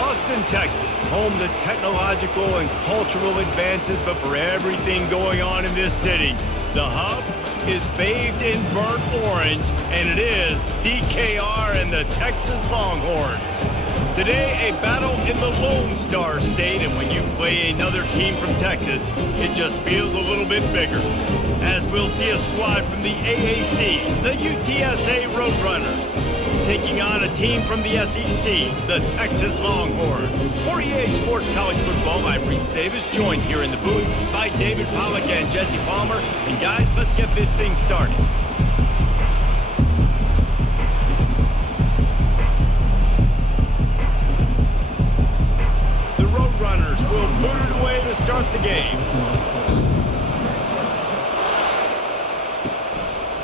Austin, Texas, home to technological and cultural advances, but for everything going on in this city, the hub is bathed in burnt orange, and it is DKR and the Texas Longhorns. Today, a battle in the Lone Star State, and when you play another team from Texas, it just feels a little bit bigger. As we'll see a squad from the AAC, the UTSA Roadrunners, taking on a team from the SEC, the Texas Longhorns. For EA Sports College Football, I'm Reese Davis, joined here in the booth by David Pollack and Jesse Palmer. And guys, let's get this thing started. The Roadrunners will put it away to start the game.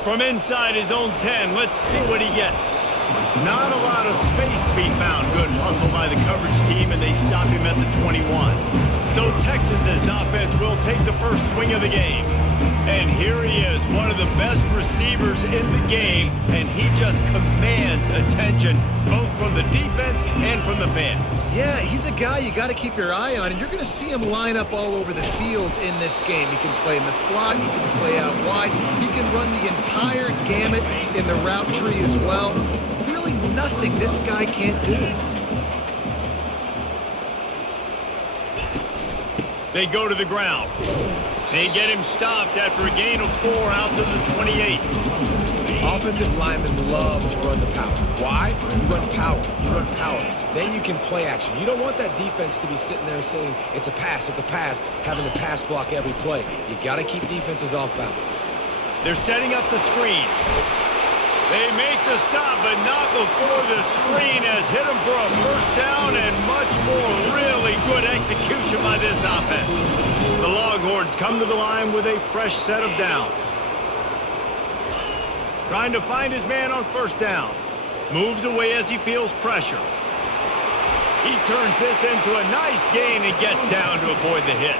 From inside his own 10, let's see what he gets. Not a lot of space to be found. Good hustle by the coverage team, and they stop him at the 21. So Texas's offense will take the first swing of the game. And here he is, one of the best receivers in the game, and he just commands attention, both from the defense and from the fans. Yeah, he's a guy you got to keep your eye on, and you're going to see him line up all over the field in this game. He can play in the slot, he can play out wide, he can run the entire gamut in the route tree as well. Really nothing this guy can't do. They go to the ground. They get him stopped after a gain of 4 out to the 28. Offensive linemen love to run the power. Why? You run power. You run power. Then you can play action. You don't want that defense to be sitting there saying, it's a pass, having to pass block every play. You got to keep defenses off balance. They're setting up the screen. They make the stop, but not before the screen has hit them for a first down and much more. Really good execution by this offense. The Longhorns come to the line with a fresh set of downs. Trying to find his man on first down. Moves away as he feels pressure. He turns this into a nice gain and gets down to avoid the hit.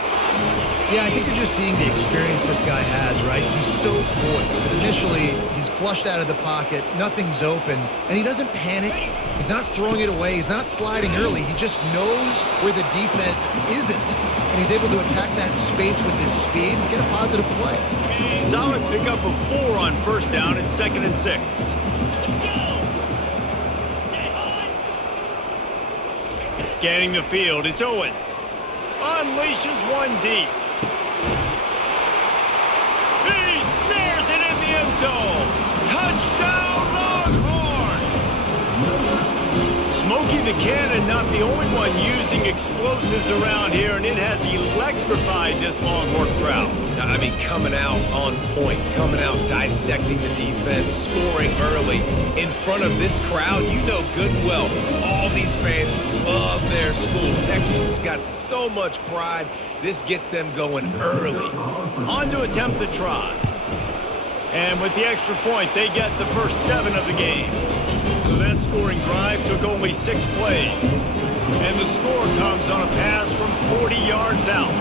Yeah, I think you're just seeing the experience this guy has, right? He's so poised. Initially, he's flushed out of the pocket, nothing's open, and he doesn't panic. He's not throwing it away. He's not sliding early. He just knows where the defense isn't, and he's able to attack that space with his speed and get a positive play. Solid pickup of 4 on first down and 2nd and 6. Scanning the field, it's Owens. Unleashes one deep. He snares it in the end zone. Touchdown, Longhorns! Smokey the Cannon, not the only one using explosives around here, and it has electrified this Longhorn crowd. I mean, coming out on point, coming out dissecting the defense, scoring early in front of this crowd. You know good and well, all these fans love their school. Texas has got so much pride. This gets them going early. On to attempt the try. And with the extra point, they get the first 7 of the game. So that scoring drive took only 6 plays. And the score comes on a pass from 40 yards out.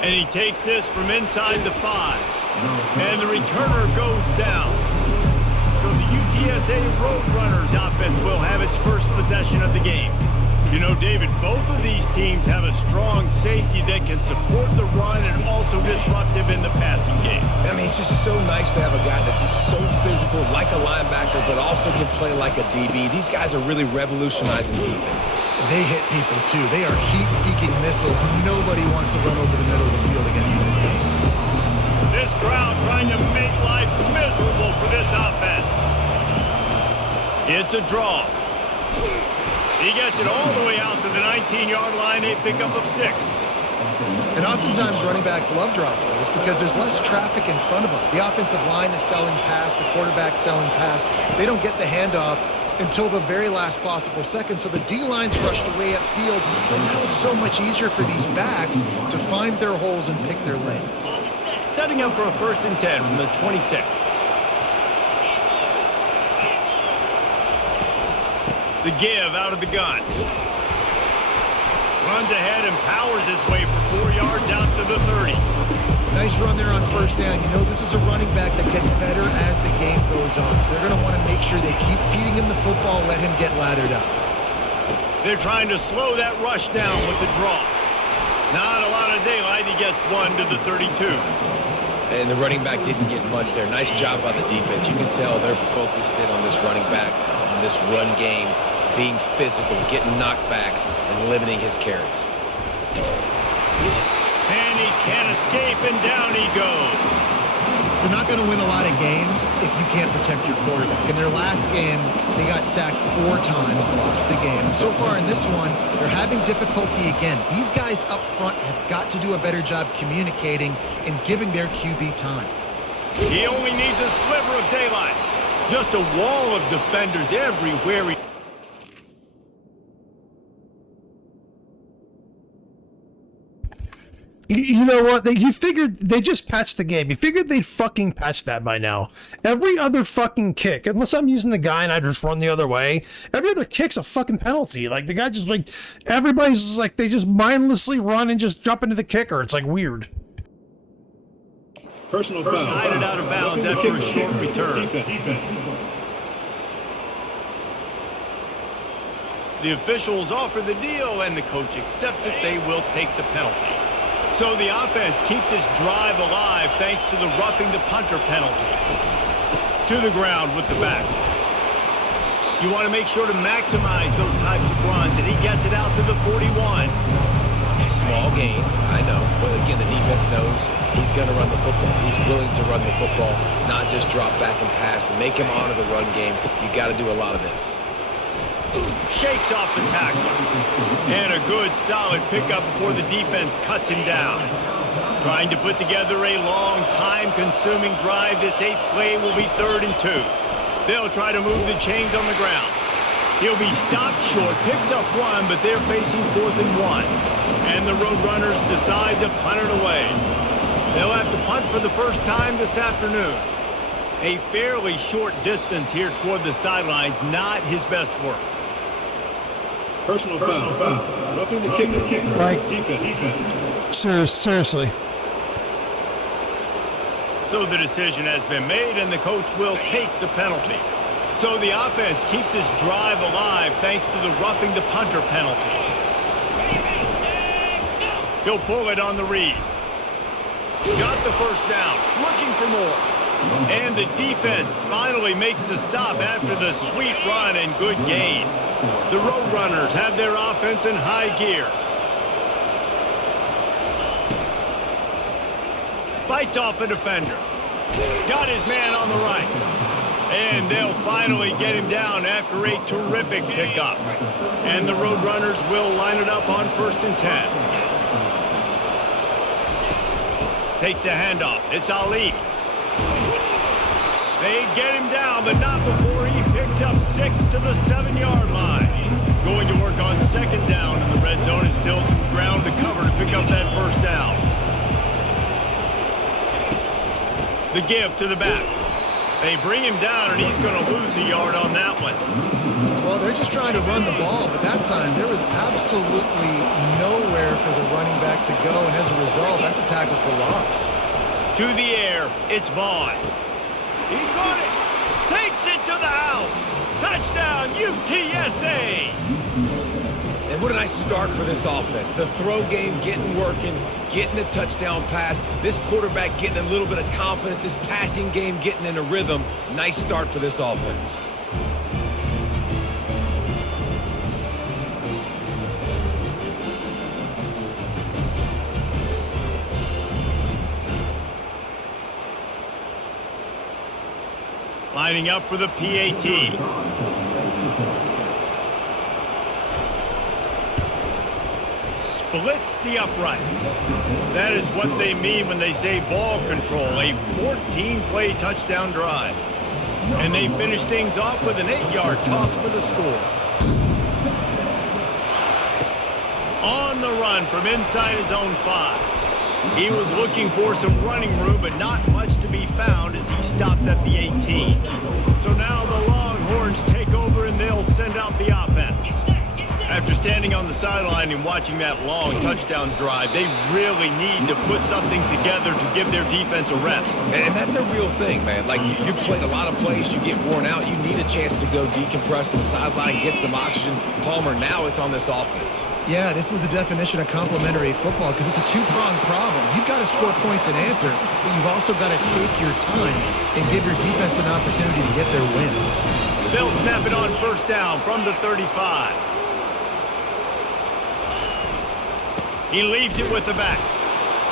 And he takes this from inside the 5. And the returner goes down. So the UTSA Roadrunners offense will have its first possession of the game. You know, David, both of these teams have a strong safety that can support the run and also disruptive in the passing game. I mean, it's just so nice to have a guy that's so physical, like a linebacker, but also can play like a DB. These guys are really revolutionizing defenses. They hit people, too. They are heat-seeking missiles. Nobody wants to run over the middle of the field against these guys. This crowd trying to make life miserable for this offense. It's a draw. He gets it all the way out to the 19-yard line, a pickup of 6. And oftentimes running backs love drop plays because there's less traffic in front of them. The offensive line is selling pass, the quarterback's selling pass. They don't get the handoff until the very last possible second, so the D-line's rushed away upfield, and now it's so much easier for these backs to find their holes and pick their lanes. Setting up for a 1st and 10 from the 26. The give out of the gun. Runs ahead and powers his way for 4 yards out to the 30. Nice run there on first down. You know this is a running back that gets better as the game goes on. So they're going to want to make sure they keep feeding him the football, let him get lathered up. They're trying to slow that rush down with the draw. Not a lot of daylight. He gets 1 to the 32. And the running back didn't get much there. Nice job by the defense. You can tell they're focused in on this running back, on this run game, being physical, getting knockbacks, and limiting his carries. And he can't escape, and down he goes. You're not going to win a lot of games if you can't protect your quarterback. In their last game, they got sacked 4 times, lost the game. And so far in this one, they're having difficulty again. These guys up front have got to do a better job communicating and giving their QB time. He only needs a sliver of daylight. Just a wall of defenders everywhere. You know what? You figured they just patched the game. You figured they'd fucking patch that by now. Every other fucking kick, unless I'm using the guy and I just run the other way, every other kick's a fucking penalty. Like the guy just like, everybody's just like, they just mindlessly run and just jump into the kicker. It's like weird. Personal foul. Guided out of bounds after a short return. The officials offer the deal and the coach accepts it. They will take the penalty. So the offense keeps its drive alive thanks to the roughing the punter penalty. To the ground with the back. You want to make sure to maximize those types of runs, and he gets it out to the 41. Small gain, I know. But again, the defense knows he's going to run the football. He's willing to run the football, not just drop back and pass. Make him honor the run game. You got to do a lot of this. Shakes off the tackler. And a good, solid pickup before the defense cuts him down. Trying to put together a long, time-consuming drive. This 8th play will be 3rd and 2. They'll try to move the chains on the ground. He'll be stopped short, picks up 1, but they're facing 4th and 1. And the Roadrunners decide to punt it away. They'll have to punt for the first time this afternoon. A fairly short distance here toward the sidelines, not his best work. Personal foul. Roughing the kicker. Like, Defense. Seriously. So the decision has been made, and the coach will take the penalty. So the offense keeps its drive alive thanks to the roughing the punter penalty. He'll pull it on the read. Got the first down, looking for more. And the defense finally makes the stop after the sweet run and good gain. The Roadrunners have their offense in high gear. Fights off a defender. Got his man on the right. And they'll finally get him down after a terrific pickup. And the Roadrunners will line it up on 1st and 10. Takes the handoff. It's Ali. They get him down, but not before he picks up 6 to the 7-yard line. Going to work on 2nd down in the red zone, and still some ground to cover to pick up that 1st down. The give to the back. They bring him down, and he's going to lose a yard on that one. Well, they're just trying to run the ball, but that time there was absolutely nowhere for the running back to go, and as a result, that's a tackle for loss. To the air, it's Vaughn. He got it. Takes it to the house. Touchdown, UTSA. And what a nice start for this offense. The throw game getting working, getting the touchdown pass. This quarterback getting a little bit of confidence. This passing game getting in a rhythm. Nice start for this offense. Lining up for the PAT. Splits the uprights. That is what they mean when they say ball control. A 14-play touchdown drive. And they finish things off with an 8-yard toss for the score. On the run from inside his own 5. He was looking for some running room, but not much to be found as he stopped at the 18. So now the Longhorns take over, and they'll send out the offense. After standing on the sideline and watching that long touchdown drive, they really need to put something together to give their defense a rest. And that's a real thing, man. Like, you've played a lot of plays, you get worn out, you need a chance to go decompress on the sideline, get some oxygen. Palmer, now it's on this offense. Yeah, this is the definition of complementary football because it's a two-pronged problem. You've got to score points and answer, but you've also got to take your time and give your defense an opportunity to get their win. They'll snap it on first down from the 35. He leaves it with the back.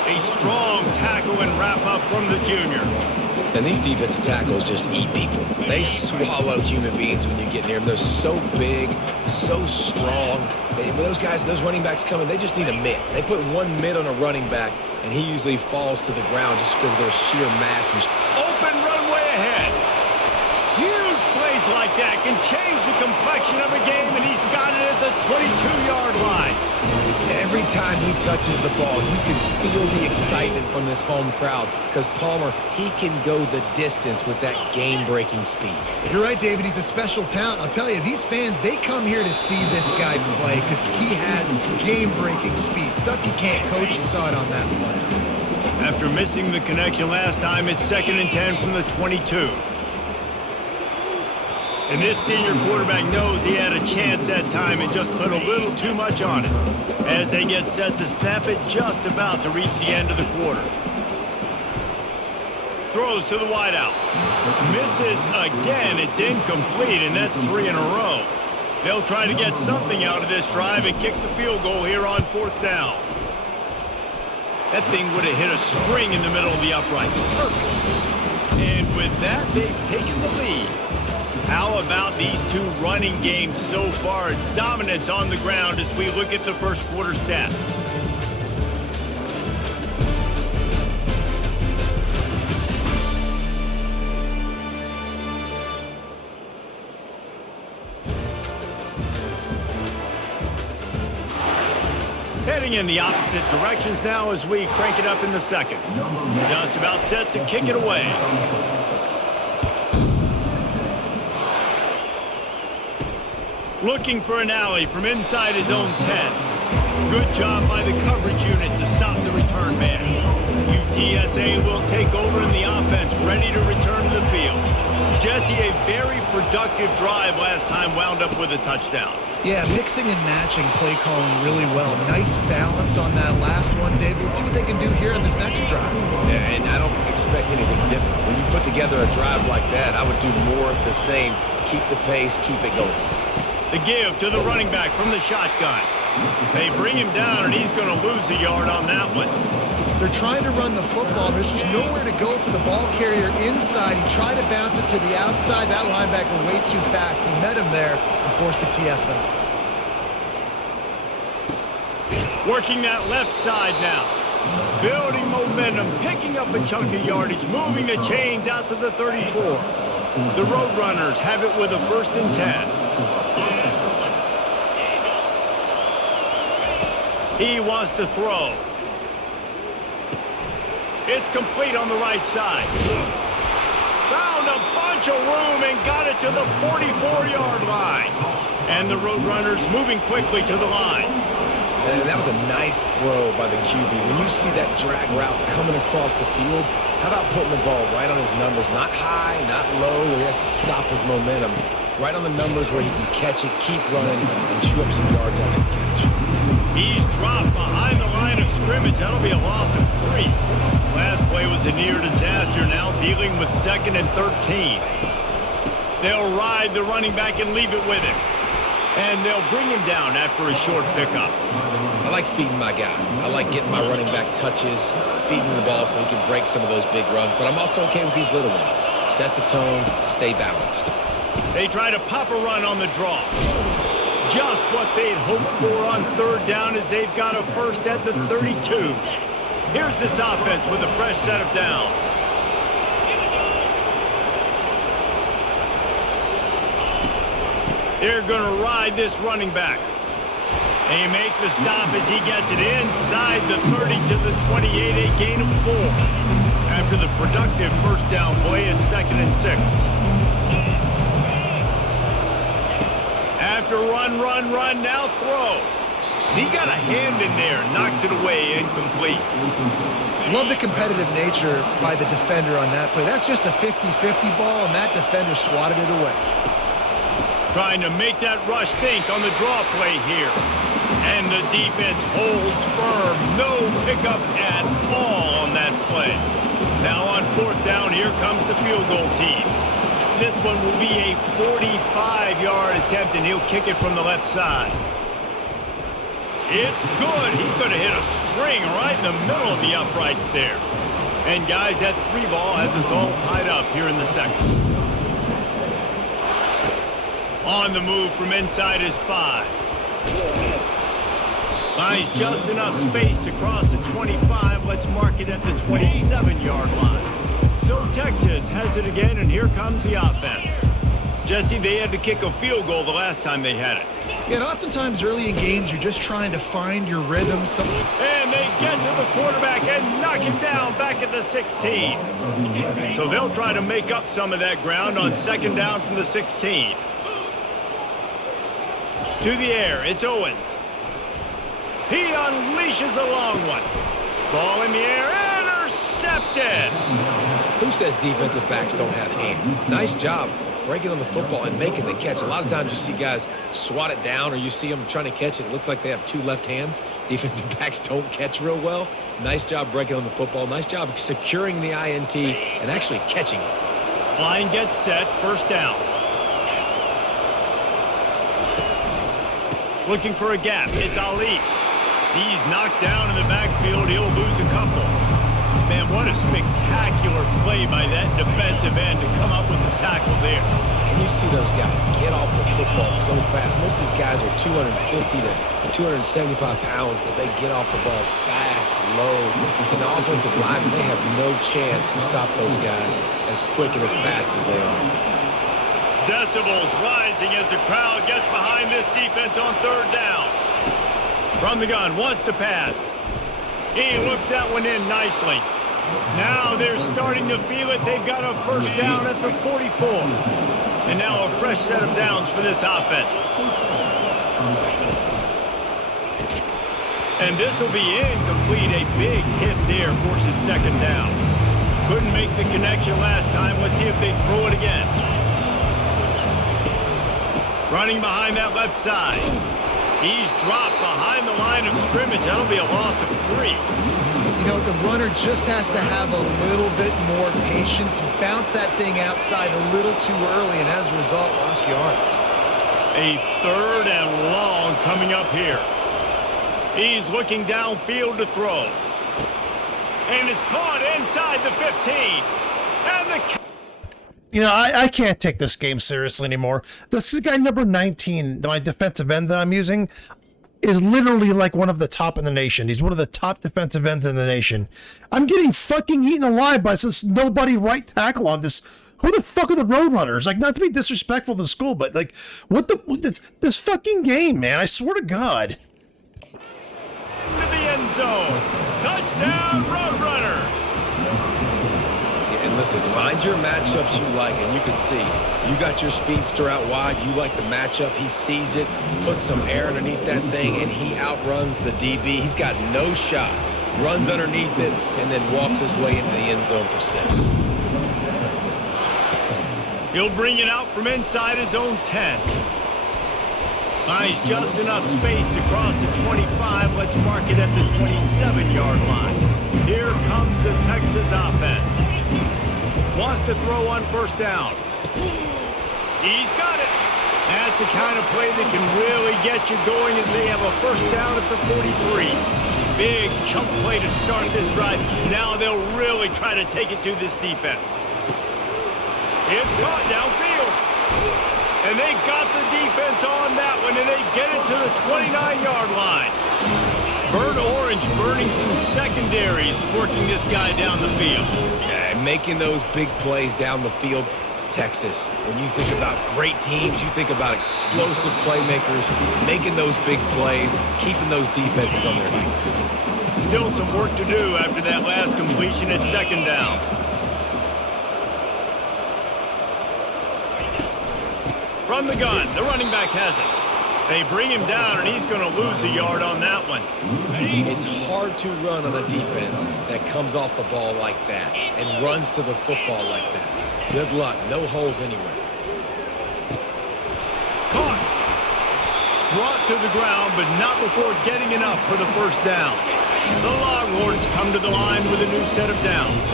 A strong tackle and wrap-up from the junior. And these defensive tackles just eat people. They swallow human beings when you get near them. They're so big, so strong. When those guys, those running backs come in, they just need a mitt. They put one mitt on a running back, and he usually falls to the ground just because of their sheer mass. And open runway ahead. Huge plays like that can change the complexion of a game, and he's got it at the 22-yard line. Every time he touches the ball, you can feel the excitement from this home crowd because Palmer, he can go the distance with that game-breaking speed. You're right, David. He's a special talent. I'll tell you, these fans, they come here to see this guy play because he has game-breaking speed. Stuff you can't coach. You saw it on that play. After missing the connection last time, it's 2nd and 10 from the 22. And this senior quarterback knows he had a chance that time and just put a little too much on it. As they get set to snap it, just about to reach the end of the quarter. Throws to the wideout. Misses again. It's incomplete, and that's 3 in a row. They'll try to get something out of this drive and kick the field goal here on 4th down. That thing would have hit a spring in the middle of the uprights. Perfect. And with that, they've taken the lead. How about these two running games so far? Dominance on the ground as we look at the first quarter stats. Heading in the opposite directions now as we crank it up in the second. Just about set to kick it away. Looking for an alley from inside his own 10. Good job by the coverage unit to stop the return man. UTSA will take over in the offense, ready to return to the field. Jesse, a very productive drive last time, wound up with a touchdown. Yeah, mixing and matching play calling really well. Nice balance on that last one, David. Let's see what they can do here on this next drive. Yeah, and I don't expect anything different. When you put together a drive like that, I would do more of the same. Keep the pace, keep it going. The give to the running back from the shotgun. They bring him down, and he's going to lose a yard on that one. They're trying to run the football. There's just nowhere to go for the ball carrier inside. He tried to bounce it to the outside. That linebacker way too fast. He met him there and forced the TFL. Working that left side now. Building momentum, picking up a chunk of yardage, moving the chains out to the 34. The Roadrunners have it with a 1st and 10. He wants to throw. It's complete on the right side. Found a bunch of room and got it to the 44-yard line. And the Roadrunners moving quickly to the line. And that was a nice throw by the QB. When you see that drag route coming across the field, how about putting the ball right on his numbers? Not high, not low, where he has to stop his momentum. Right on the numbers where he can catch it, keep running, and chew up some yards after the catch. He's dropped behind the line of scrimmage. That'll be a loss of 3. Last play was a near disaster, now dealing with 2nd and 13. They'll ride the running back and leave it with him. And they'll bring him down after a short pickup. I like feeding my guy. I like getting my running back touches, feeding the ball so he can break some of those big runs. But I'm also okay with these little ones. Set the tone, stay balanced. They try to pop a run on the draw. Just what they'd hoped for on 3rd down as they've got a 1st at the 32. Here's this offense with a fresh set of downs. They're going to ride this running back. They make the stop as he gets it inside the 30 to the 28, a gain of 4. After the productive 1st down play, it's 2nd and 6. after run, now throw. He got a hand in there, knocks it away, incomplete. Love the competitive nature by the defender on that play. That's just a 50-50 ball, and that defender swatted it away. Trying to make that rush think on the draw play here. And the defense holds firm. No pickup at all on that play. Now on 4th down, here comes the field goal team. This one will be a 45-yard attempt, and he'll kick it from the left side. It's good. He's going to hit a string right in the middle of the uprights there. And, guys, that 3 ball has us all tied up here in the second. On the move from inside his 5. Finds just enough space to cross the 25. Let's mark it at the 27-yard line. So Texas has it again, and here comes the offense. Jesse, they had to kick a field goal the last time they had it. Yeah, and oftentimes early in games, you're just trying to find your rhythm. And they get to the quarterback and knock him down back at the 16. So they'll try to make up some of that ground on 2nd down from the 16. To the air, it's Owens. He unleashes a long one. Ball in the air, intercepted. Who says defensive backs don't have hands? Nice job breaking on the football and making the catch. A lot of times you see guys swat it down, or you see them trying to catch it. It looks like they have 2 left hands. Defensive backs don't catch real well. Nice job breaking on the football. Nice job securing the INT and actually catching it. Line gets set, 1st down. Looking for a gap, it's Ali. He's knocked down in the backfield. He'll lose a couple. Man, what a spectacular play by that defensive end to come up with the tackle there. And you see those guys get off the football so fast. Most of these guys are 250 to 275 pounds, but they get off the ball fast, low. And the offensive linemen, they have no chance to stop those guys as quick and as fast as they are. Decibels rising as the crowd gets behind this defense on 3rd down. From the gun, wants to pass. He looks that one in nicely. Now they're starting to feel it. They've got a 1st down at the 44. And now a fresh set of downs for this offense. And this will be incomplete. A big hit there forces 2nd down. Couldn't make the connection last time. Let's see if they throw it again. Running behind that left side. He's dropped behind the line of scrimmage. That'll be a loss of 3. You know, the runner just has to have a little bit more patience. He bounced that thing outside a little too early, and as a result, lost yards. A 3rd and long coming up here. He's looking downfield to throw. And it's caught inside the 15. And the... You know, I can't take this game seriously anymore. This is guy number 19, my defensive end that I'm using, is literally like one of the top in the nation. He's one of the top defensive ends in the nation. I'm getting fucking eaten alive by this nobody right tackle on this. Who the fuck are the Roadrunners? Like, not to be disrespectful to the school, but like, what the, this fucking game, man, I swear to God. To the end zone. Touchdown, Roadrunners. And listen, find your matchups you like, and you can see you got your speedster out wide. You like the matchup. He sees it, puts some air underneath that thing, and he outruns the DB. He's got no shot. Runs underneath it, and then walks his way into the end zone for 6. He'll bring it out from inside his own 10. Finds just enough space to cross the 25. Let's mark it at the 27-yard line. Here comes the Texas offense. Wants to throw on 1st down. He's got it. That's the kind of play that can really get you going as they have a 1st down at the 43. Big chunk play to start this drive. Now they'll really try to take it to this defense. It's caught downfield. And they got the defense on that one, and they get it to the 29-yard line. Burnt Orange burning some secondaries, working this guy down the field. Yeah, making those big plays down the field. Texas, when you think about great teams, you think about explosive playmakers, making those big plays, keeping those defenses on their heels. Still some work to do after that last completion at 2nd down. From the gun, the running back has it. They bring him down, and he's going to lose a yard on that one. It's hard to run on a defense that comes off the ball like that and runs to the football like that. Good luck. No holes anywhere. Caught. Brought to the ground, but not before getting enough for the first down. The Longhorns come to the line with a new set of downs.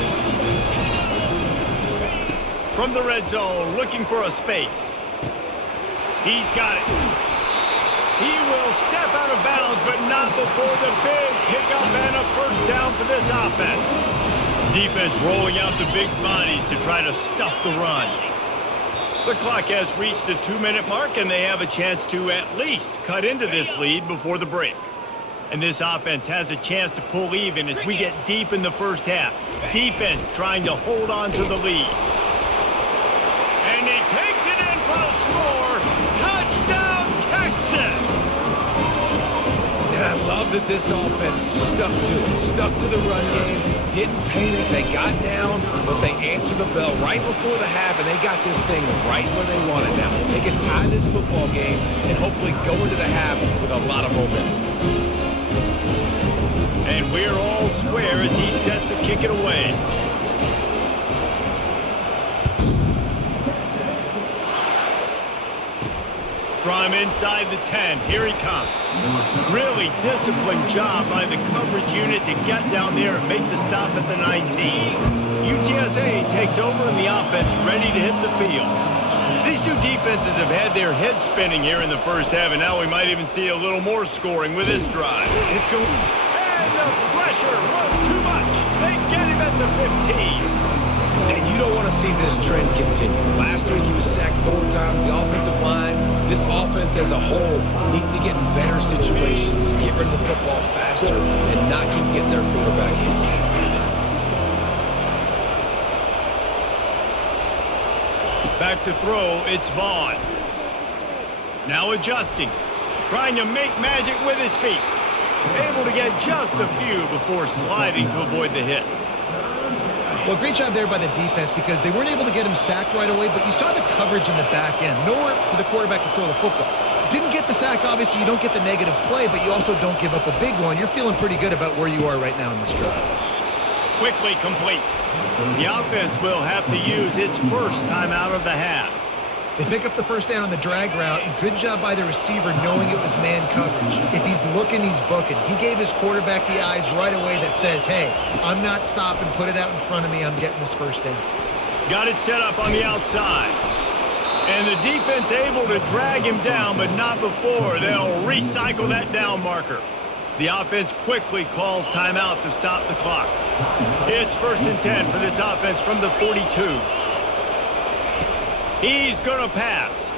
From the red zone, looking for a space. He's got it. He will step out of bounds, but not before the big pickup and a first down for this offense. Defense rolling out the big bodies to try to stuff the run. The clock has reached the 2-minute mark, and they have a chance to at least cut into this lead before the break. And this offense has a chance to pull even as we get deep in the first half. Defense trying to hold on to the lead. And he takes it in for a score. Touchdown, Texas! And I love that this offense stuck to the run game, didn't panic, they got down, but they answered the bell right before the half, and they got this thing right where they want it now. They can tie this football game and hopefully go into the half with a lot of momentum. And we're all square as he's set to kick it away. From inside the 10, here he comes. Really disciplined job by the coverage unit to get down there and make the stop at the 19. UTSA takes over in the offense, ready to hit the field. These two defenses have had their heads spinning here in the first half, and now we might even see a little more scoring with this drive. It's going, and the pressure was too much. They get him at the 15. And you don't want to see this trend continue. Last week he was sacked 4 times. The offensive line, this offense as a whole, needs to get in better situations, get rid of the football faster, and not keep getting their quarterback hit. Back to throw, it's Vaughn. Now adjusting, trying to make magic with his feet. Able to get just a few before sliding to avoid the hits. Well, great job there by the defense because they weren't able to get him sacked right away, but you saw the coverage in the back end. Nowhere for the quarterback to throw the football. Didn't get the sack, obviously you don't get the negative play, but you also don't give up a big one. You're feeling pretty good about where you are right now in this drive. Quickly complete. The offense will have to use its first timeout of the half. They pick up the first down on the drag route. Good job by the receiver knowing it was man coverage. If he's looking, he's booking. He gave his quarterback the eyes right away that says, hey, I'm not stopping. Put it out in front of me. I'm getting this first down. Got it set up on the outside. And the defense able to drag him down, but not before they'll recycle that down marker. The offense quickly calls timeout to stop the clock. It's 1st and 10 for this offense from the 42. He's going to pass.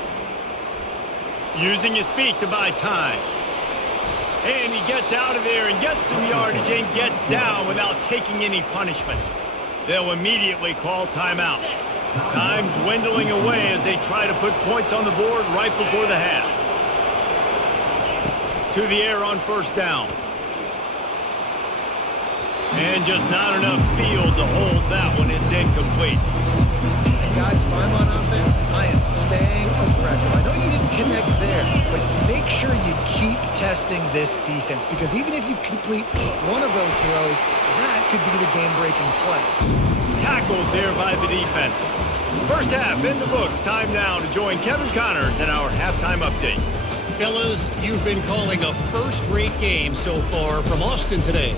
Using his feet to buy time. And he gets out of there and gets some yardage and gets down without taking any punishment. They'll immediately call timeout. Time dwindling away as they try to put points on the board right before the half. To the air on first down. And just not enough field to hold that one. It's incomplete. Guys, if I'm on offense, I am staying aggressive. I know you didn't connect there, but make sure you keep testing this defense because even if you complete one of those throws, that could be the game-breaking play. Tackled there by the defense. First half in the books. Time now to join Kevin Connors in our halftime update. Fellas, you've been calling a first-rate game so far from Austin today.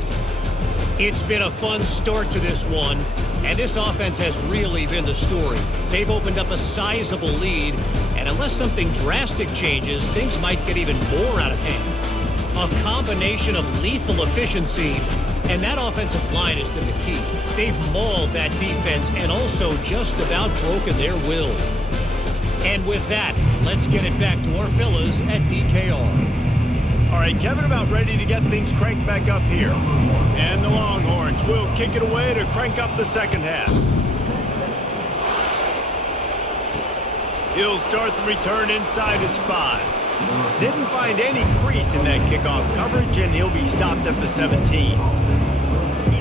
It's been a fun start to this one, and this offense has really been the story. They've opened up a sizable lead, and unless something drastic changes, things might get even more out of hand. A combination of lethal efficiency, and that offensive line has been the key. They've mauled that defense and also just about broken their will. And with that, let's get it back to our fellas at DKR. All right, Kevin about ready to get things cranked back up here. And the Longhorns will kick it away to crank up the second half. He'll start the return inside his 5. Didn't find any crease in that kickoff coverage, and he'll be stopped at the 17.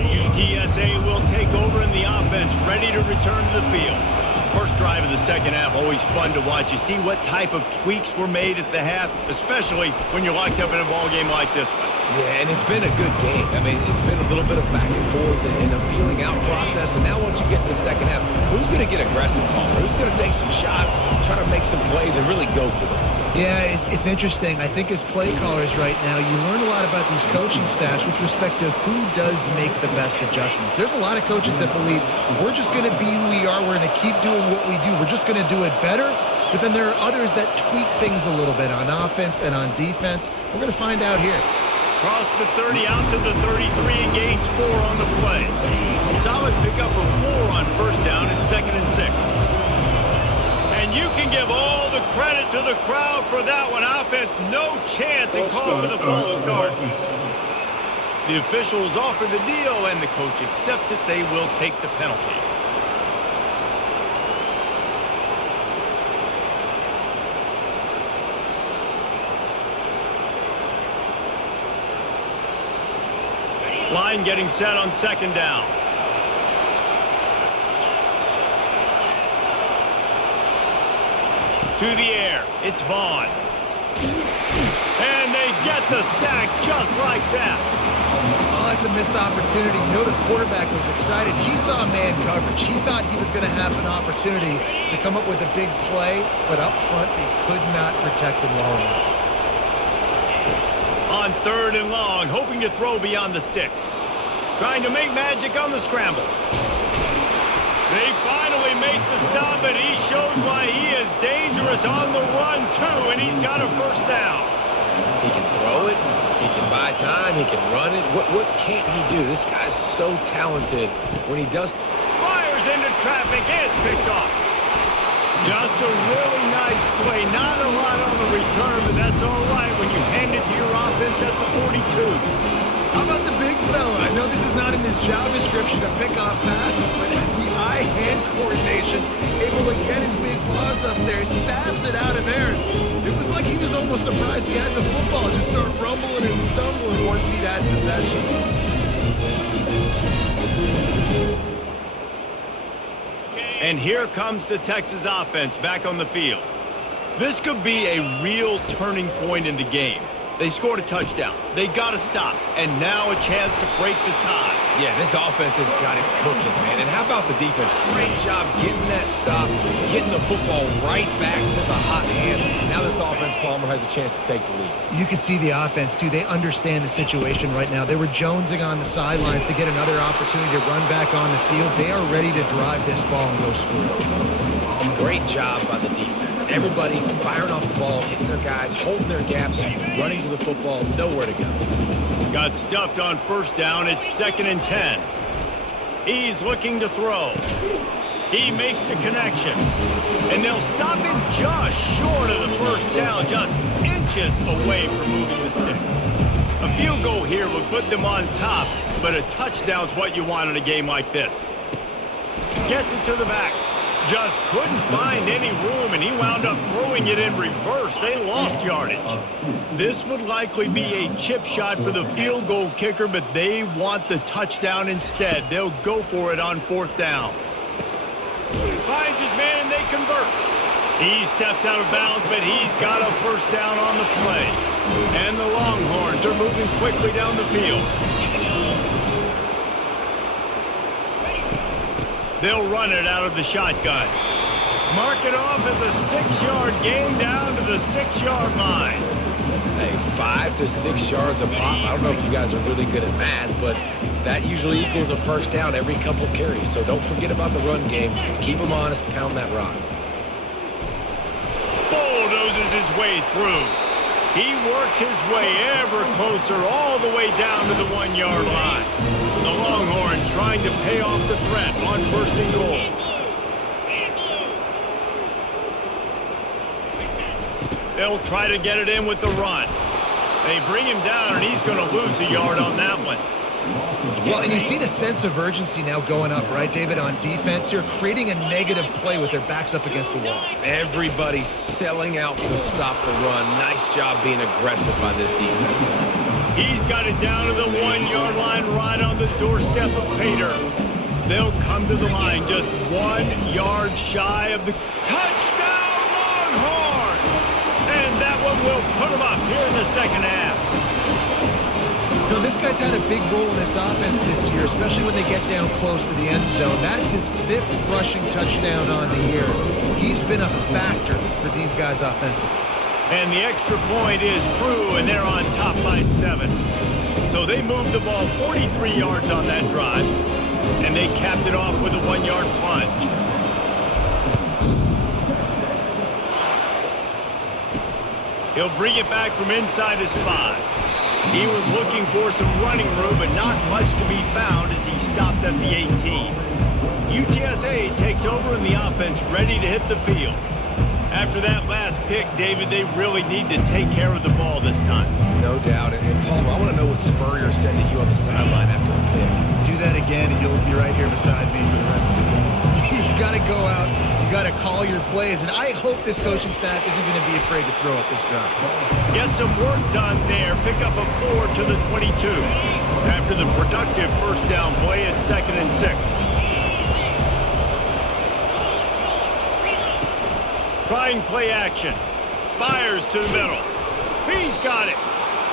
UTSA will take over in the offense, ready to return to the field. First first drive of the second half, always fun to watch. You see what type of tweaks were made at the half, especially when you're locked up in a ball game like this one. Yeah, and it's been a good game. I mean, it's been a little bit of back and forth and a feeling out process. And now once you get to the second half, who's going to get aggressive, Paul? Who's going to take some shots, try to make some plays, and really go for them? Yeah, it's interesting. I think as play callers right now, you learn a lot about these coaching staffs with respect to who does make the best adjustments. There's a lot of coaches that believe we're just going to be who we are. We're going to keep doing what we do. We're just going to do it better. But then there are others that tweak things a little bit on offense and on defense. We're going to find out here. Cross the 30 out to the 33 and gains 4 on the play. Solid pickup of 4 on first down and 2nd and 6. And you can give all the credit to the crowd for that one. Offense, no chance, and call for the false start. The officials offer the deal, and the coach accepts it. They will take the penalty. Line getting set on 2nd down. To the air, it's Vaughn. And they get the sack just like that. Oh, that's a missed opportunity. You know the quarterback was excited. He saw man coverage. He thought he was going to have an opportunity to come up with a big play, but up front they could not protect him well enough. On 3rd and long, hoping to throw beyond the sticks. Trying to make magic on the scramble. They finally make the stop, and he shows why he is dangerous on the run, too, and he's got a first down. He can throw it. He can buy time. He can run it. What can't he do? This guy's so talented when he does. Fires into traffic. It's picked off. Just a really nice play. Not a lot on the return, but that's all right when you hand it to your offense at the 42. How about the big fella? I know this is not in his job description to pick off passes, but the eye-hand coordination, able to get his big paws up there, stabs it out of air. It was like he was almost surprised he had the football, just start rumbling and stumbling once he'd had possession. And here comes the Texas offense back on the field. This could be a real turning point in the game. They scored a touchdown. They got to stop. And now a chance to break the tie. Yeah, this offense has got it cooking, man. And how about the defense? Great job getting that stop, getting the football right back to the hot hand. Now this offense, Palmer, has a chance to take the lead. You can see the offense, too. They understand the situation right now. They were jonesing on the sidelines to get another opportunity to run back on the field. They are ready to drive this ball and go score. Great job by the defense. Everybody firing off the ball, hitting their guys, holding their gaps, running to the football, nowhere to go. Got stuffed on first down. It's 2nd and 10. He's looking to throw. He makes the connection. And they'll stop him just short of the first down, just inches away from moving the sticks. A field goal here would put them on top, but a touchdown's what you want in a game like this. Gets it to the back. Just couldn't find any room, and he wound up throwing it in reverse. They lost yardage. This would likely be a chip shot for the field goal kicker, but they want the touchdown instead. They'll go for it on 4th down. Finds his man, and they convert. He steps out of bounds, but he's got a first down on the play. And the Longhorns are moving quickly down the field. They'll run it out of the shotgun. Mark it off as a 6-yard gain down to the 6-yard line. Hey, 5 to 6 yards a pop. I don't know if you guys are really good at math, but that usually equals a first down every couple carries. So don't forget about the run game. Keep them honest, pound that rock. Bulldozes his way through. He works his way ever closer all the way down to the 1-yard line. The Longhorns trying to pay off the threat on 1st and goal. They'll try to get it in with the run. They bring him down, and he's going to lose a yard on that one. Well, and you see the sense of urgency now going up, right, David, on defense. You're creating a negative play with their backs up against the wall. Everybody's selling out to stop the run. Nice job being aggressive by this defense. He's got it down to the 1-yard line right on the doorstep of Pater. They'll come to the line just 1 yard shy of the touchdown Longhorns. And that one will put them up here in the second half. You know, this guy's had a big role in this offense this year, especially when they get down close to the end zone. That's his 5th rushing touchdown on the year. He's been a factor for these guys offensively. And the extra point is true, and they're on top by 7. So they moved the ball 43 yards on that drive, and they capped it off with a 1-yard plunge. He'll bring it back from inside his 5. He was looking for some running room, but not much to be found as he stopped at the 18. UTSA takes over in the offense, ready to hit the field. After that last pick, David, they really need to take care of the ball this time. No doubt. And Palmer, I want to know what Spurrier said to you on the sideline after a pick. Do that again, and you'll be right here beside me for the rest of the game. You got to go out. You got to call your plays, and I hope this coaching staff isn't going to be afraid to throw at this drive. Get some work done there. Pick up a 4 to the 22. After the productive first down play, it's 2nd and 6. Trying play action. Fires to the middle. He's got it.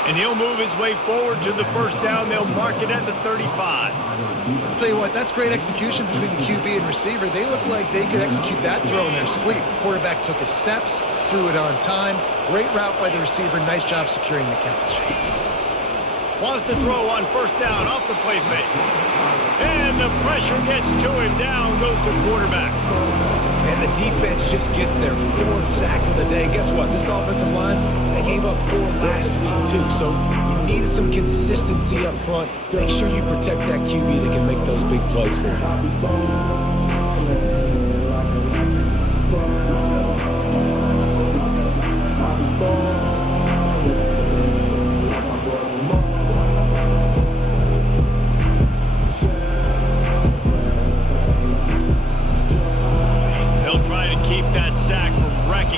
And he'll move his way forward to the first down. They'll mark it at the 35. I'll tell you what, that's great execution between the QB and receiver. They look like they could execute that throw in their sleep. Quarterback took his steps, threw it on time. Great route by the receiver. Nice job securing the catch. Wants to throw on first down off the play fake. And the pressure gets to him. Down goes the quarterback. And the defense just gets their 4th sack of the day. And guess what? This offensive line, they gave up 4 last week too. So you need some consistency up front. Make sure you protect that QB that can make those big plays for you.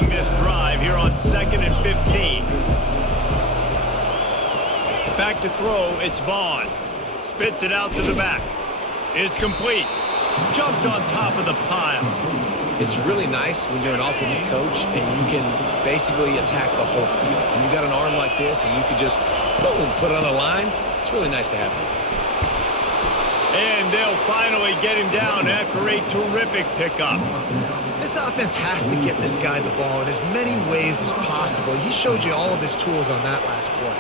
This drive here on 2nd and 15. Back to throw, it's Vaughn. Spits it out to the back. It's complete. Jumped on top of the pile. It's really nice when you're an offensive coach and you can basically attack the whole field. When you got an arm like this and you can just, boom, put it on a line, it's really nice to have that. And they'll finally get him down after a terrific pickup. This offense has to get this guy the ball in as many ways as possible. He showed you all of his tools on that last play.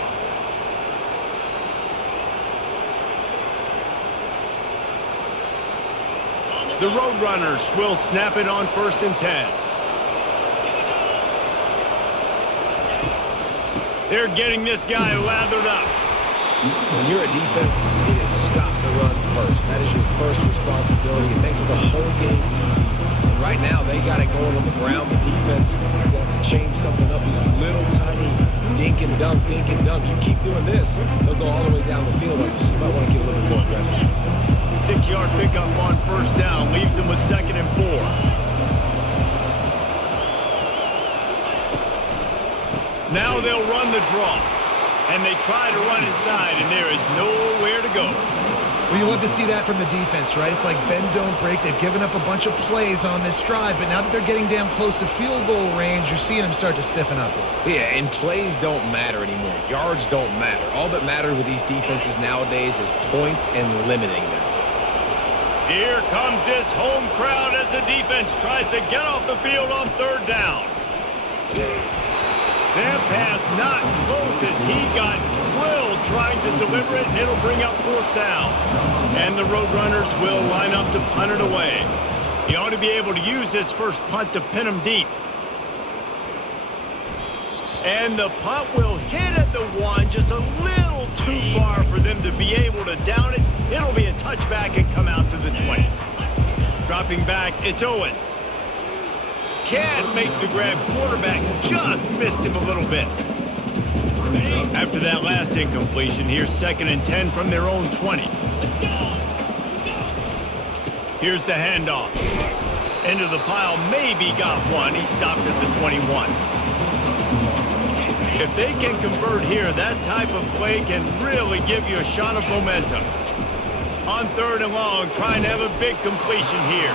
The Roadrunners will snap it on 1st and 10. They're getting this guy lathered up. When you're a defense, it is stop the run first. That is your first responsibility. It makes the whole game easy. Right now, they got it going on the ground. The defense is going to have to change something up. These little tiny dink and dunk, dink and dunk. You keep doing this, they'll go all the way down the field on you, so you might want to get a little bit more aggressive. 6-yard pickup on first down leaves them with 2nd and 4. Now they'll run the draw, and they try to run inside, and there is nowhere to go. Well, you love to see that from the defense, right? It's like bend, don't break. They've given up a bunch of plays on this drive, but now that they're getting down close to field goal range, you're seeing them start to stiffen up. Yeah, and plays don't matter anymore. Yards don't matter. All that matters with these defenses nowadays is points and limiting them. Here comes this home crowd as the defense tries to get off the field on 3rd down. That pass not close as he got drilled trying to deliver it, and it'll bring up 4th down. And the Roadrunners will line up to punt it away. He ought to be able to use this first punt to pin him deep. And the punt will hit at the 1, just a little too far for them to be able to down it. It'll be a touchback and come out to the 20. Dropping back, it's Owens. Can't make the grab. Quarterback just missed him a little bit. After that last incompletion, here's 2nd and 10 from their own 20. Here's the handoff. Into the pile, maybe got one. He stopped at the 21. If they can convert here, that type of play can really give you a shot of momentum. On 3rd and long, trying to have a big completion here.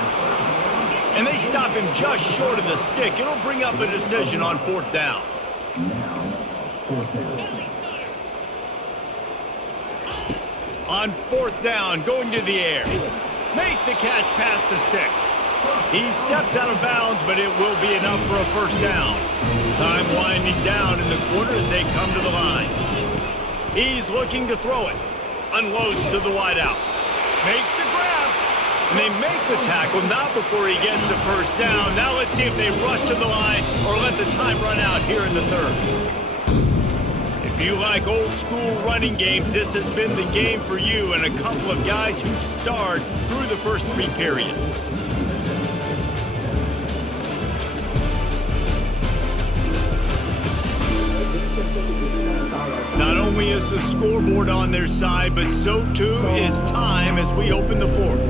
And they stop him just short of the stick. It'll bring up a decision on 4th down. On 4th down, going to the air. Makes the catch past the sticks. He steps out of bounds, but it will be enough for a 1st down. Time winding down in the quarter as they come to the line. He's looking to throw it. Unloads to the wideout. Makes the grab. And they make the tackle, not before he gets the 1st down. Now let's see if they rush to the line or let the time run out here in the 3rd. If you like old school running games, this has been the game for you and a couple of guys who starred through the first 3 periods. Not only is the scoreboard on their side, but so too is time as we open the 4th.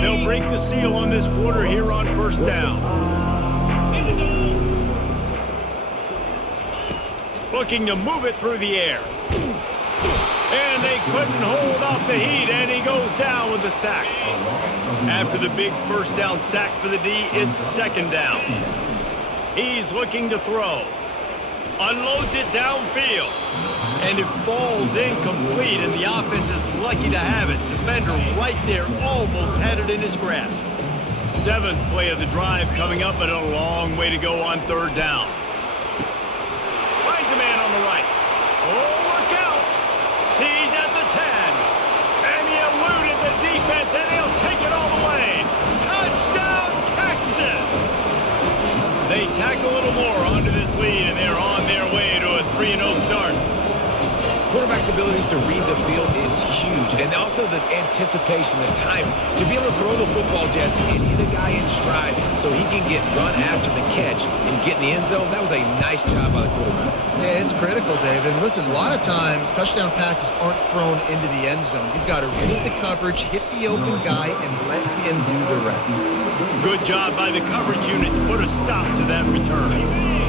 They'll break the seal on this quarter here on 1st down. Looking to move it through the air. And they couldn't hold off the heat, and he goes down with the sack. After the big 1st down sack for the D, it's 2nd down. He's looking to throw. Unloads it downfield. And it falls incomplete, and the offense is lucky to have it. Defender right there almost had it in his grasp. 7th play of the drive coming up, but a long way to go on 3rd down. Finds a man on the right. Oh, look out! He's at the 10. And he eluded the defense, and he'll take it all the way. Touchdown, Texas! They tack a little more onto this lead, and they're on their way to a 3-0 start. Quarterback's abilities to read the field is huge, and also the anticipation, the time to be able to throw the football, Jesse, and hit a guy in stride so he can get run after the catch and get in the end zone. That was a nice job by the quarterback. Yeah, it's critical, David. And listen, a lot of times touchdown passes aren't thrown into the end zone. You've got to read the coverage, hit the open guy, and let him do the rest. Good job by the coverage unit to put a stop to that return.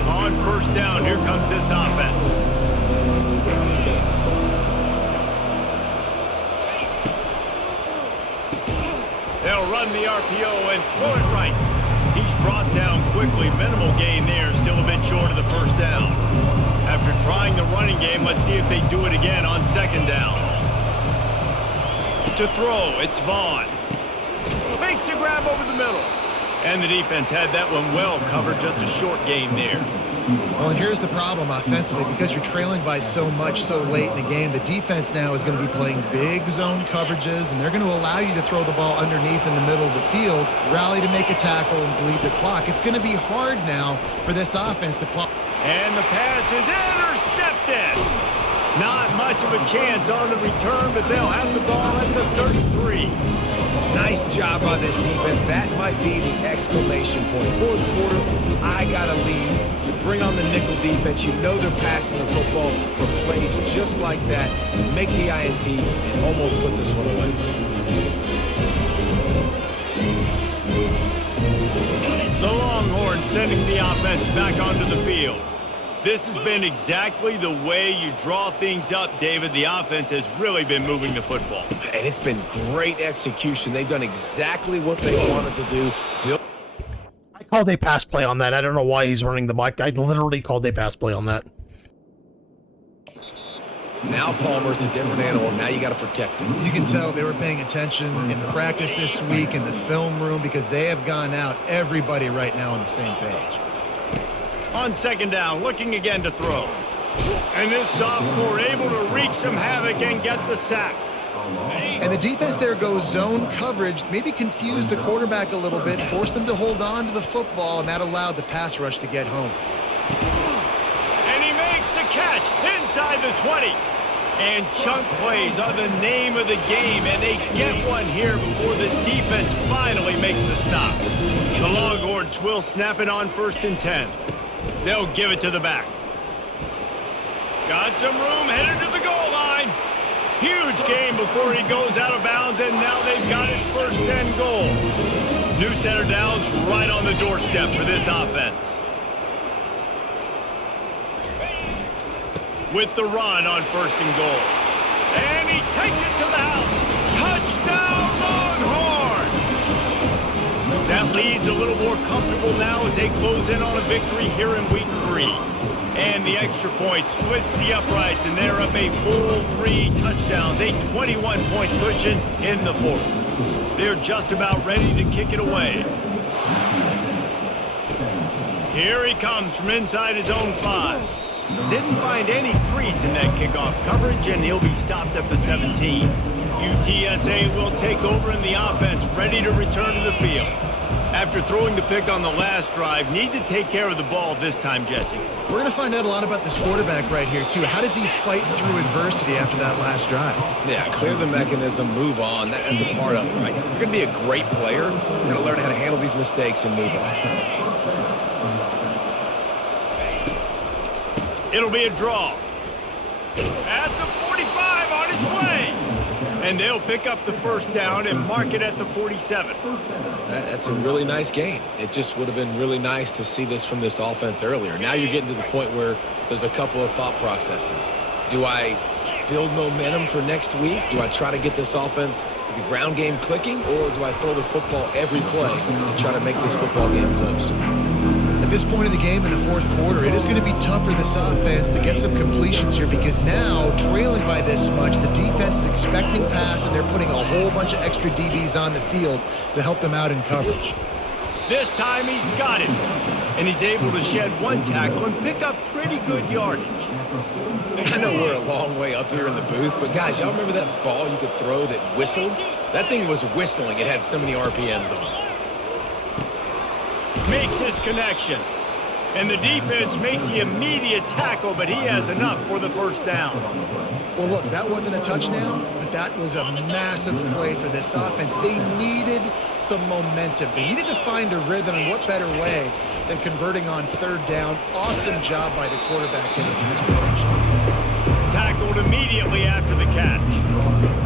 On 1st down, here comes this offense. They'll run the RPO and throw it right. He's brought down quickly. Minimal gain there, still a bit short of the 1st down. After trying the running game, let's see if they do it again on 2nd down. To throw, it's Vaughn. Makes the grab over the middle. And the defense had that one well covered, just a short gain there. Well, and here's the problem offensively. Because you're trailing by so much so late in the game, the defense now is going to be playing big zone coverages, and they're going to allow you to throw the ball underneath in the middle of the field, rally to make a tackle, and bleed the clock. It's going to be hard now for this offense to clock. And the pass is intercepted. Not much of a chance on the return, but they'll have the ball at the 33. Nice job by this defense. That might be the exclamation point. 4th quarter, I got a lead. You bring on the nickel defense. You know they're passing the football for plays just like that to make the INT and almost put this one away. The Longhorns sending the offense back onto the field. This has been exactly the way you draw things up, David. The offense has really been moving the football. And it's been great execution. They've done exactly what they wanted to do. I called a pass play on that. I don't know why he's running the mic. I literally called a pass play on that. Now Palmer's a different animal. Now you got to protect him. You can tell they were paying attention in practice this week in the film room because they have gone out, everybody right now on the same page. On 2nd down, looking again to throw. And this sophomore able to wreak some havoc and get the sack. And the defense there goes zone coverage, maybe confused the quarterback a little bit, forced him to hold on to the football, and that allowed the pass rush to get home. And he makes the catch inside the 20. And chunk plays are the name of the game, and they get one here before the defense finally makes the stop. The Longhorns will snap it on 1st and 10. They'll give it to the back. Got some room, headed to the goal line. Huge game before he goes out of bounds, and now they've got it 1st and goal. New center downs right on the doorstep for this offense. With the run on 1st and goal. And he takes it to the house. Touchdown, Longhorns! That lead's a little more comfortable now as they close in on a victory here in week 3. And the extra point splits the uprights, and they're up a full 3 touchdowns, a 21-point cushion in the 4th. They're just about ready to kick it away. Here he comes from inside his own 5. Didn't find any crease in that kickoff coverage, and he'll be stopped at the 17. UTSA will take over in the offense, ready to return to the field. After throwing the pick on the last drive, need to take care of the ball this time, Jesse. We're going to find out a lot about this quarterback right here, too. How does he fight through adversity after that last drive? Yeah, clear the mechanism, move on. That's a part of it, right? If you're going to be a great player, you've got to learn how to handle these mistakes and move on. It'll be a draw. At the 45, on its way. And they'll pick up the first down and mark it at the 47. That's a really nice game. It just would have been really nice to see this from this offense earlier. Now you're getting to the point where there's a couple of thought processes. Do I build momentum for next week? Do I try to get this offense, the ground game clicking, or do I throw the football every play and try to make this football game close? At this point in the game in the 4th quarter, it is going to be tough for this offense to get some completions here because now, trailing by this much, the defense is expecting pass and they're putting a whole bunch of extra DBs on the field to help them out in coverage. This time he's got it, and he's able to shed 1 tackle and pick up pretty good yardage. I know we're a long way up here in the booth, but guys, y'all remember that ball you could throw that whistled? That thing was whistling. It had so many RPMs on it. Makes his connection. And the defense makes the immediate tackle, but he has enough for the first down. Well, look, that wasn't a touchdown, but that was a massive play for this offense. They needed some momentum. They needed to find a rhythm, and what better way than converting on 3rd down. Awesome job by the quarterback getting transportation. Tackled immediately after the catch.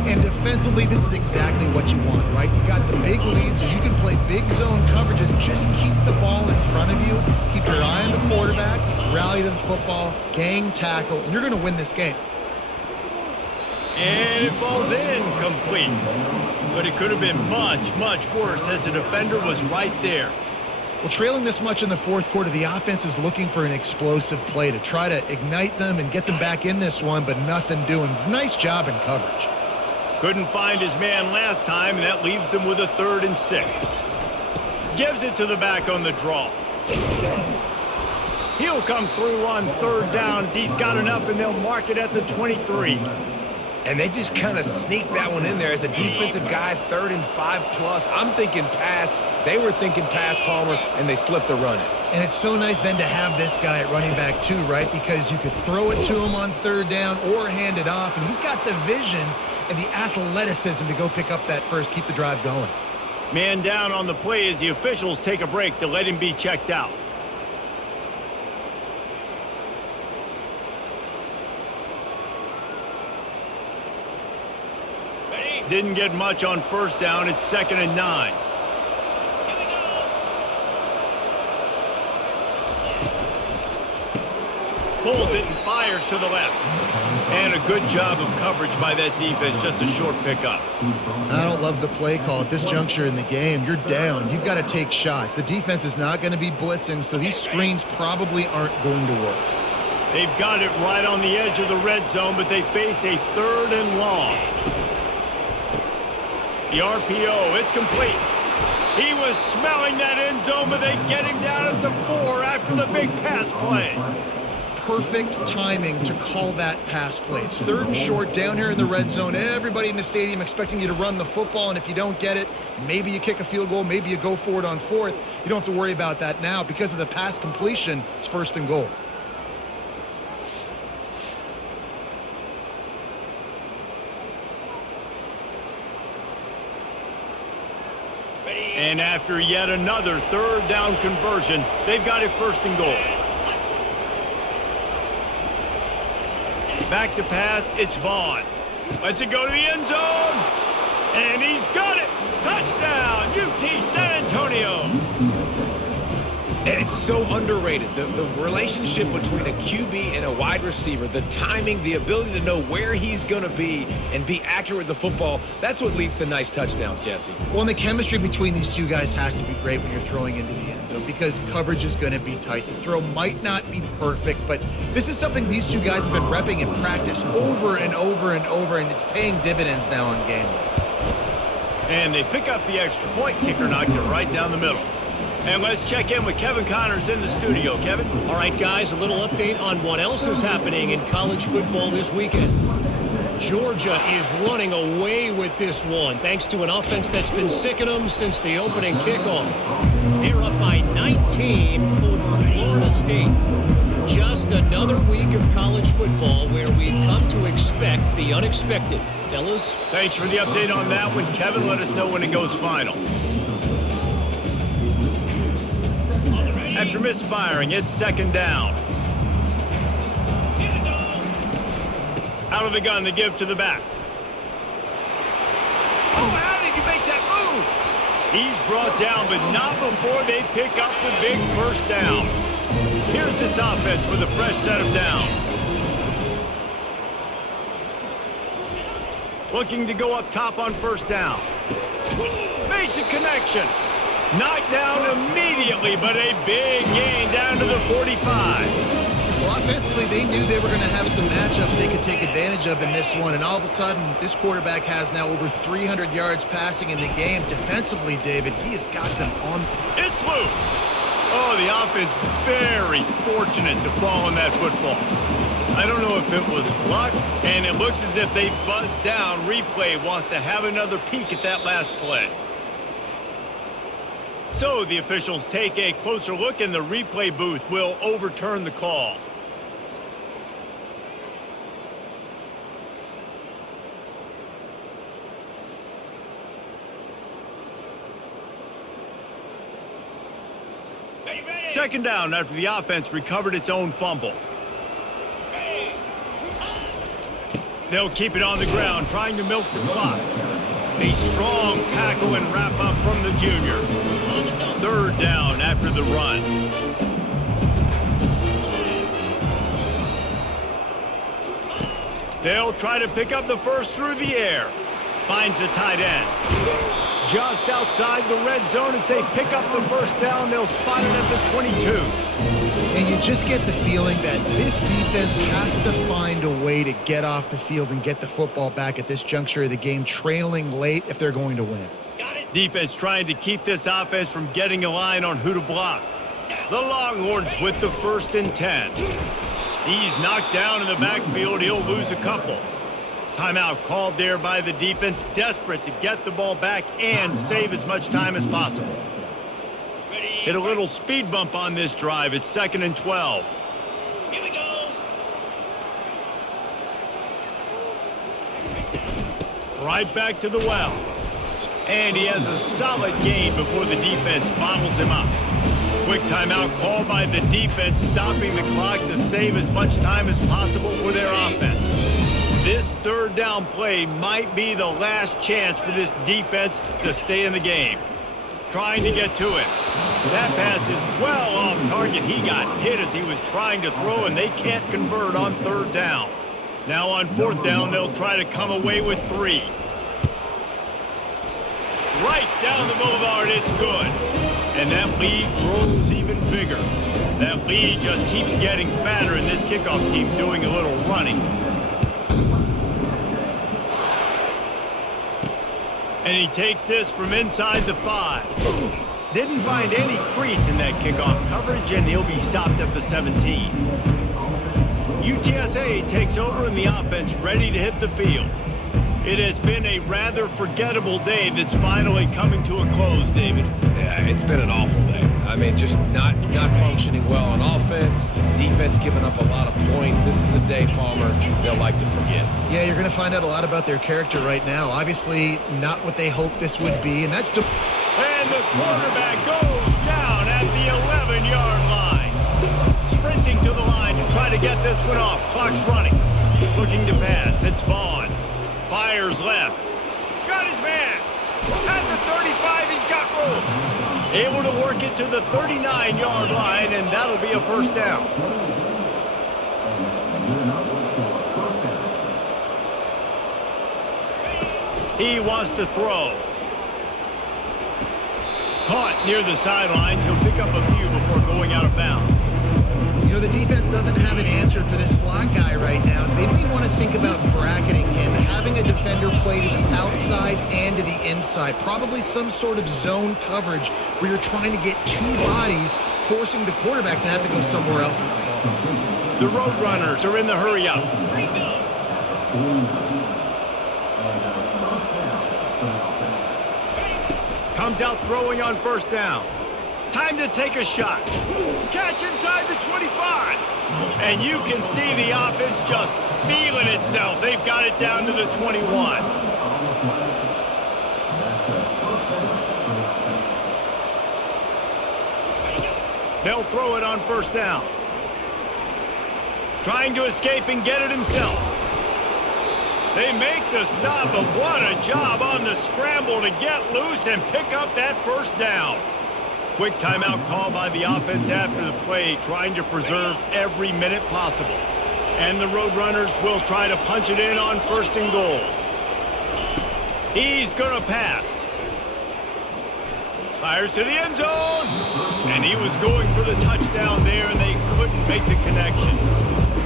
And defensively, this is exactly what you want, right? You got the big lead, so you can play big zone coverages. Just keep the ball in front of you. Keep your eye on the quarterback. Rally to the football. Gang tackle. And you're going to win this game. And it falls in complete. But it could have been much, much worse as the defender was right there. Well, trailing this much in the 4th quarter, the offense is looking for an explosive play to try to ignite them and get them back in this one, but nothing doing. Nice job in coverage. Couldn't find his man last time, and that leaves him with a 3rd and 6. Gives it to the back on the draw. He'll come through on 3rd down as he's got enough, and they'll mark it at the 23. And they just kind of sneaked that one in there as a defensive guy, 3rd and 5+. I'm thinking pass. They were thinking pass, Palmer, and they slipped the run in. And it's so nice then to have this guy at running back too, right? Because you could throw it to him on 3rd down or hand it off, and he's got the vision and the athleticism to go pick up that first, keep the drive going. Man down on the play as the officials take a break to let him be checked out. Didn't get much on 1st down. It's 2nd and 9. Pulls it and fires to the left. And a good job of coverage by that defense. Just a short pickup. I don't love the play call at this juncture in the game. You're down. You've got to take shots. The defense is not going to be blitzing, so these screens probably aren't going to work. They've got it right on the edge of the red zone, but they face a 3rd and long. The RPO, it's complete. He was smelling that end zone, but they get him down at the 4 after the big pass play. Perfect timing to call that pass play. It's 3rd and short down here in the red zone. Everybody in the stadium expecting you to run the football, and if you don't get it, maybe you kick a field goal, maybe you go for it on 4th. You don't have to worry about that now. Because of the pass completion, it's 1st and goal. And after yet another 3rd down conversion, they've got it 1st and goal. Back to pass, it's Vaughn. Lets it go to the end zone. And he's got it. Touchdown, UT San Antonio. And it's so underrated. The relationship between a QB and a wide receiver, the timing, the ability to know where he's going to be and be accurate with the football, that's what leads to nice touchdowns, Jesse. Well, and the chemistry between these two guys has to be great when you're throwing into the end zone because coverage is going to be tight. The throw might not be perfect, but this is something these two guys have been repping in practice over and over and over, and it's paying dividends now in game. And they pick up the extra point. Kicker knocked it right down the middle. And let's check in with Kevin Connors in the studio. Kevin? All right, guys, a little update on what else is happening in college football this weekend. Georgia is running away with this one, thanks to an offense that's been sicking them since the opening kickoff. They're up by 19 over Florida State. Just another week of college football where we've come to expect the unexpected. Fellas? Thanks for the update on that one, Kevin. Let us know when it goes final. After misfiring, it's second down. Out of the gun to give to the back. Oh, how did you make that move? He's brought down, but not before they pick up the big first down. Here's this offense with a fresh set of downs. Looking to go up top on first down. Makes a connection. Knocked down immediately, but a big gain down to the 45. Well, offensively, they knew they were going to have some matchups they could take advantage of in this one, and all of a sudden, this quarterback has now over 300 yards passing in the game. Defensively, David, he has got them on. It's loose. Oh, the offense very fortunate to fall on that football. I don't know if it was luck, and it looks as if they buzzed down. Replay wants to have another peek at that last play. So the officials take a closer look, and the replay booth will overturn the call. Second down after the offense recovered its own fumble. They'll keep it on the ground, trying to milk the clock. A strong tackle and wrap up from the junior. Third down after the run. They'll try to pick up the first through the air. Finds the tight end. Just outside the red zone as they pick up the first down. They'll spot it at the 22. And you just get the feeling that this defense has to find a way to get off the field and get the football back at this juncture of the game, trailing late if they're going to win. Defense trying to keep this offense from getting a line on who to block. The Longhorns with the 1st and 10. He's knocked down in the backfield. He'll lose a couple. Timeout called there by the defense, desperate to get the ball back and save as much time as possible. Hit a little speed bump on this drive. It's 2nd and 12. Here we go. Right back to the well. And he has a solid gain before the defense bottles him up. Quick timeout called by the defense, stopping the clock to save as much time as possible for their offense. This third down play might be the last chance for this defense to stay in the game. Trying to get to it. That pass is well off target. He got hit as he was trying to throw, and they can't convert on third down. Now on 4th down, they'll try to come away with 3. Right down the boulevard, it's good. And that lead grows even bigger. That lead just keeps getting fatter, and this kickoff team doing a little running. And he takes this from inside the 5. Didn't find any crease in that kickoff coverage, and he'll be stopped at the 17. UTSA takes over in the offense, ready to hit the field. It has been a rather forgettable day that's finally coming to a close, David. Yeah, it's been an awful day. I mean, just not functioning well on offense, defense giving up a lot of points. This is a day, Palmer, they'll like to forget. Yeah, you're going to find out a lot about their character right now. Obviously, not what they hoped this would be, and that's And the quarterback goes down at the 11-yard line. Sprinting to the line to try to get this one off. Clock's running. Looking to pass. It's Vaughn. Fires left. Got his man. At the 35, he's got room. Able to work it to the 39-yard line, and that'll be a first down. He wants to throw. Caught near the sidelines. He'll pick up a few before going out of bounds. You know, the defense doesn't have an answer for this slot guy right now. They may want to think about bracketing him, having a defender play to the outside and to the inside. Probably some sort of zone coverage where you're trying to get two bodies, forcing the quarterback to have to go somewhere else with the ball. The Roadrunners are in the hurry up. Comes out throwing on first down. Time to take a shot. Catch inside the 25. And you can see the offense just feeling itself. They've got it down to the 21. They'll throw it on first down. Trying to escape and get it himself. They make the stop, but what a job on the scramble to get loose and pick up that first down. Quick timeout call by the offense after the play, trying to preserve every minute possible. And the Roadrunners will try to punch it in on first and goal. He's going to pass. Fires to the end zone. And he was going for the touchdown there, and they couldn't make the connection.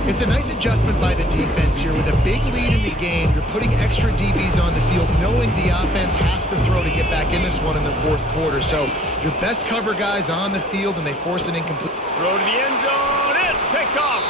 It's a nice adjustment by the defense here. With a big lead in the game, you're putting extra DBs on the field, knowing the offense has to throw to get back in this one in the fourth quarter. So your best cover guys on the field, and they force an incomplete. Throw to the end zone. It's picked off.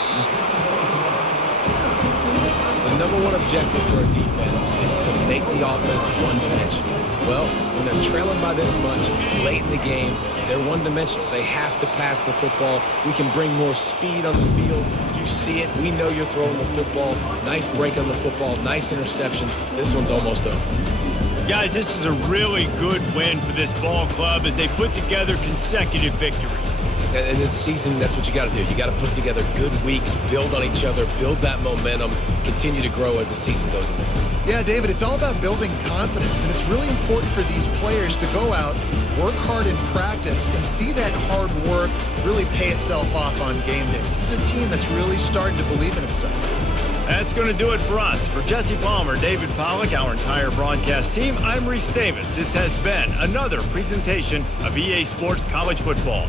The number one objective for a defense is to make the offense one-dimensional. Well, when they're trailing by this much late in the game, they're one-dimensional. They have to pass the football. We can bring more speed on the field. You see it. We know you're throwing the football. Nice break on the football. Nice interception. This one's almost over. Guys, this is a really good win for this ball club as they put together consecutive victories. In this season, that's what you got to do. You got to put together good weeks, build on each other, build that momentum, continue to grow as the season goes on. Yeah, David, it's all about building confidence, and it's really important for these players to go out, work hard in practice, and see that hard work really pay itself off on game day. This is a team that's really starting to believe in itself. That's going to do it for us. For Jesse Palmer, David Pollack, our entire broadcast team, I'm Reese Davis. This has been another presentation of EA Sports College Football.